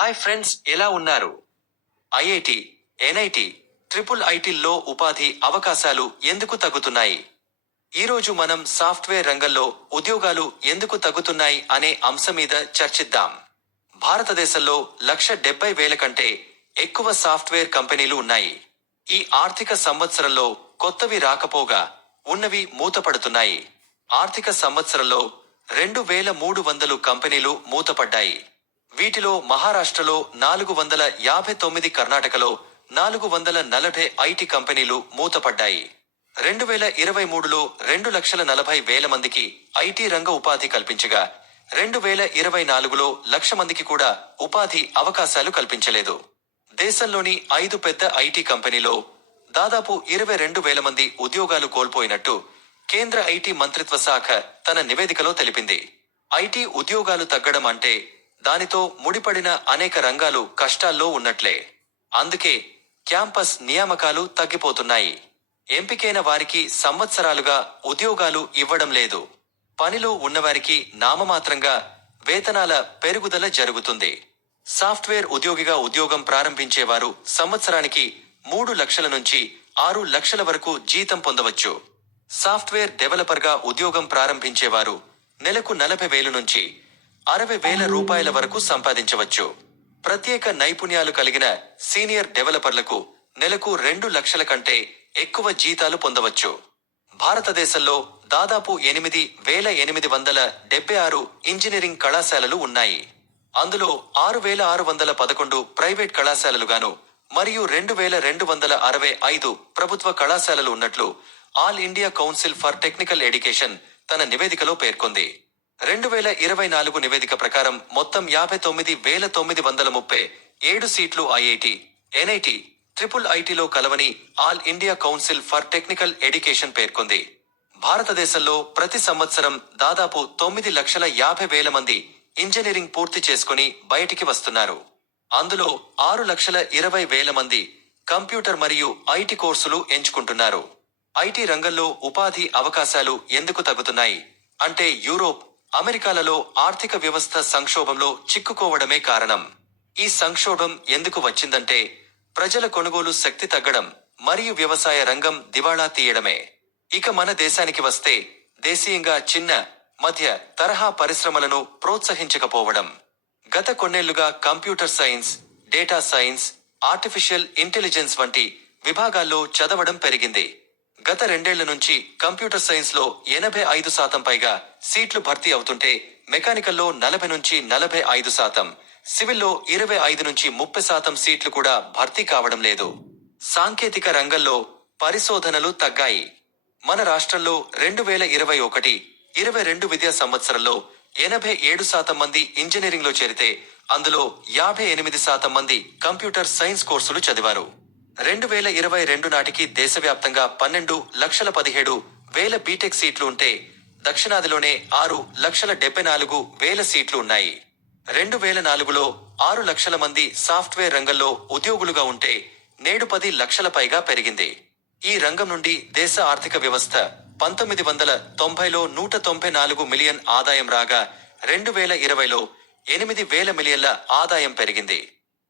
Hi friends ఎలా ఉన్నారు? IIT NIT triple ఐటీల్లో ఉపాధి అవకాశాలు ఎందుకు తగ్గుతున్నాయి? ఈరోజు మనం సాఫ్ట్వేర్ రంగంలో ఉద్యోగాలు ఎందుకు తగ్గుతున్నాయి అనే అంశం మీద చర్చిద్దాం. భారతదేశంలో లక్ష డెబ్బై వేల కంటే ఎక్కువ సాఫ్ట్వేర్ కంపెనీలు ఉన్నాయి. ఈ ఆర్థిక సంవత్సరంలో కొత్తవి రాకపోగా ఉన్నవి మూతపడుతున్నాయి. ఆర్థిక సంవత్సరంలో రెండు వేల మూడు వందలు కంపెనీలు మూతపడ్డాయి. వీటిలో మహారాష్ట్రలో నాలుగు వందల యాభై తొమ్మిది కర్ణాటకలో నాలుగు వందల నలభై ఐటీ కంపెనీలు మూతపడ్డాయి. రెండు వేల ఇరవై మూడులో రెండు లక్షల నలభై వేల మందికి ఐటీ రంగ ఉపాధి కల్పించగా రెండు వేల ఇరవై నాలుగులో లక్ష మందికి కూడా ఉపాధి అవకాశాలు కల్పించలేదు. దేశంలోని ఐదు పెద్ద ఐటీ కంపెనీలో దాదాపు ఇరవై రెండు వేల మంది ఉద్యోగాలు కోల్పోయినట్టు కేంద్ర ఐటీ మంత్రిత్వ శాఖ తన నివేదికలో తెలిపింది. ఐటీ ఉద్యోగాలు తగ్గడం అంటే దానితో ముడిపడిన అనేక రంగాలు కష్టాల్లో ఉన్నట్లే. అందుకే క్యాంపస్ నియామకాలు తగ్గిపోతున్నాయి. ఎంపికైన వారికి సంవత్సరాలుగా ఉద్యోగాలు ఇవ్వడం లేదు. పనిలో ఉన్నవారికి నామమాత్రంగా వేతనాల పెరుగుదల జరుగుతుంది. సాఫ్ట్వేర్ ఉద్యోగిగా ఉద్యోగం ప్రారంభించేవారు సంవత్సరానికి మూడు లక్షల నుంచి ఆరు లక్షల వరకు జీతం పొందవచ్చు. సాఫ్ట్వేర్ డెవలపర్గా ఉద్యోగం ప్రారంభించేవారు నెలకు నలభై వేలు నుంచి అరవై వేల రూపాయల వరకు సంపాదించవచ్చు. ప్రత్యేక నైపుణ్యాలు కలిగిన సీనియర్ డెవలపర్లకు నెలకు రెండు లక్షల కంటే ఎక్కువ జీతాలు పొందవచ్చు. భారతదేశంలో దాదాపు ఎనిమిది వేల ఎనిమిది వందల డెబ్బై ఆరు ఇంజనీరింగ్ కళాశాలలు ఉన్నాయి. అందులో ఆరు వేల ఆరు వందల పదకొండు ప్రైవేట్ కళాశాలలుగాను మరియు రెండు వేల రెండు వందల అరవై ఐదు ప్రభుత్వ కళాశాలలు ఉన్నట్లు All India Council for Technical Education తన నివేదికలో పేర్కొంది. రెండు వేల ఇరవై నాలుగు నివేదిక ప్రకారం మొత్తం యాభై తొమ్మిది వేల తొమ్మిది వందల ముప్పై ఏడు సీట్లు ఐఐటి ఎన్ఐటి ట్రిపుల్ ఐటీలో కలవని All India Council for Technical Education పేర్కొంది. భారతదేశంలో ప్రతి సంవత్సరం దాదాపు తొమ్మిది లక్షల యాభై వేల మంది ఇంజనీరింగ్ పూర్తి చేసుకుని బయటికి వస్తున్నారు. అందులో ఆరు లక్షల ఇరవై వేల మంది కంప్యూటర్ మరియు ఐటి కోర్సులు ఎంచుకుంటున్నారు. ఐటీ రంగంలో ఉపాధి అవకాశాలు ఎందుకు తగ్గుతున్నాయి? అంటే యూరోప్ అమెరికాలలో ఆర్థిక వ్యవస్థ సంక్షోభంలో చిక్కుకోవడమే కారణం. ఈ సంక్షోభం ఎందుకు వచ్చిందంటే ప్రజల కొనుగోలు శక్తి తగ్గడం మరియు వ్యవసాయ రంగం దివాళా తీయడమే. ఇక మన దేశానికి వస్తే దేశీయంగా చిన్న మధ్య తరహా పరిశ్రమలను ప్రోత్సహించకపోవడం. గత కొన్నేళ్ళుగా computer science data science artificial intelligence వంటి విభాగాల్లో చదవడం పెరిగింది. గత రెండేళ్ళ నుంచి కంప్యూటర్ సైన్స్లో ఎనభై ఐదు శాతం పైగా సీట్లు భర్తీ అవుతుంటే మెకానికల్లో నలభై నుంచి నలభై ఐదు శాతం సివిల్లో ఇరవై ఐదు నుంచి ముప్పై శాతం సీట్లు కూడా భర్తీ కావడం లేదు. సాంకేతిక రంగంలో పరిశోధనలు తగ్గాయి. మన రాష్ట్రంలో రెండు వేల ఇరవై ఒకటి ఇరవై రెండు విద్యా సంవత్సరంలో ఎనభై ఏడు శాతం మంది ఇంజనీరింగ్లో చేరితే అందులో యాభై ఎనిమిది శాతం మంది కంప్యూటర్ సైన్స్ కోర్సులు చదివారు. రెండు వేల ఇరవై రెండు నాటికి దేశవ్యాప్తంగా పన్నెండు లక్షల పదిహేడు వేల బీటెక్ సీట్లు ఉంటే దక్షిణాదిలోనే ఆరు లక్షల డెబ్బై నాలుగు వేల సీట్లు ఉన్నాయి. రెండు వేల నాలుగులో ఆరు లక్షల మంది సాఫ్ట్వేర్ రంగంలో ఉద్యోగులుగా ఉంటే నేడు పది లక్షల పైగా పెరిగింది. ఈ రంగం నుండి దేశ ఆర్థిక వ్యవస్థ పంతొమ్మిది వందల తొంభైలో నూట తొంభై నాలుగు మిలియన్ ఆదాయం రాగా రెండు వేల ఇరవైలో ఎనిమిది వేల మిలియన్ల ఆదాయం పెరిగింది.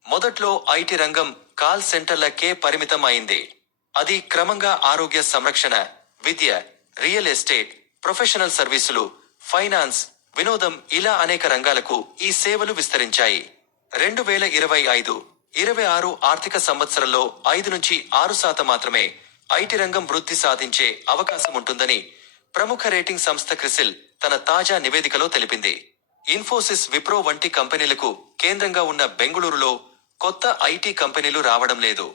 మొదట్లో ఐటీ రంగం కాల్ సెంటర్లకే పరిమితం అయింది అది క్రమంగా ఆరోగ్య సంరక్షణ విద్య real estate professional services finance వినోదం ఇలా అనేక రంగాలకు ఈ సేవలు విస్తరించాయి. రెండు వేల ఇరవై ఐదు ఇరవై ఆరు ఆర్థిక సంవత్సరంలో ఐదు నుంచి ఆరు శాతం మాత్రమే ఐటీ రంగం వృద్ధి సాధించే అవకాశం ఉంటుందని ప్రముఖ రేటింగ్ సంస్థ క్రిసిల్ తన తాజా నివేదికలో తెలిపింది. ఇన్ఫోసిస్ విప్రో వంటి కంపెనీలకు కేంద్రంగా ఉన్న బెంగుళూరులో కొత్త ఐటీ కంపెనీలు రావడం లేదు.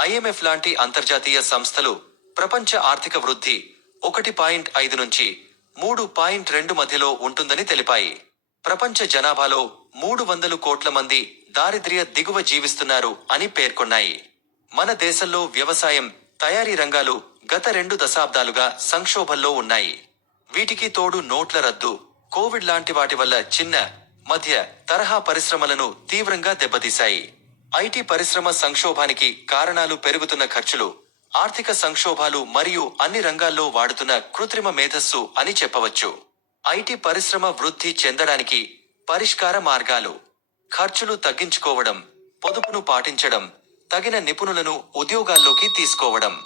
ఐఎంఎఫ్ లాంటి అంతర్జాతీయ సంస్థలు ప్రపంచ ఆర్థిక వృద్ధి ఒకటి పాయింట్ ఐదు నుంచి మూడు పాయింట్ రెండు మధ్యలో ఉంటుందని తెలిపాయి. ప్రపంచ జనాభాలో మూడు వందలు కోట్ల మంది దారిద్ర్య దిగువ జీవిస్తున్నారు అని పేర్కొన్నాయి. మన దేశంలో వ్యవసాయం తయారీ రంగాలు గత రెండు దశాబ్దాలుగా సంక్షోభంలో ఉన్నాయి. వీటికి తోడు నోట్ల రద్దు కోవిడ్ లాంటి వాటి వల్ల చిన్న మధ్య తరహా పరిశ్రమలను తీవ్రంగా దెబ్బతీశాయి. ఐటీ పరిశ్రమ సంక్షోభానికి కారణాలు పెరుగుతున్న ఖర్చులు ఆర్థిక సంక్షోభాలు మరియు అన్ని రంగాల్లో వాడుతున్న కృత్రిమ మేధస్సు అని చెప్పవచ్చు. ఐటీ పరిశ్రమ వృద్ధి చెందడానికి పరిష్కార మార్గాలు ఖర్చులు తగ్గించుకోవడం పొదుపును పాటించడం తగిన నిపుణులను ఉద్యోగాల్లోకి తీసుకోవడం.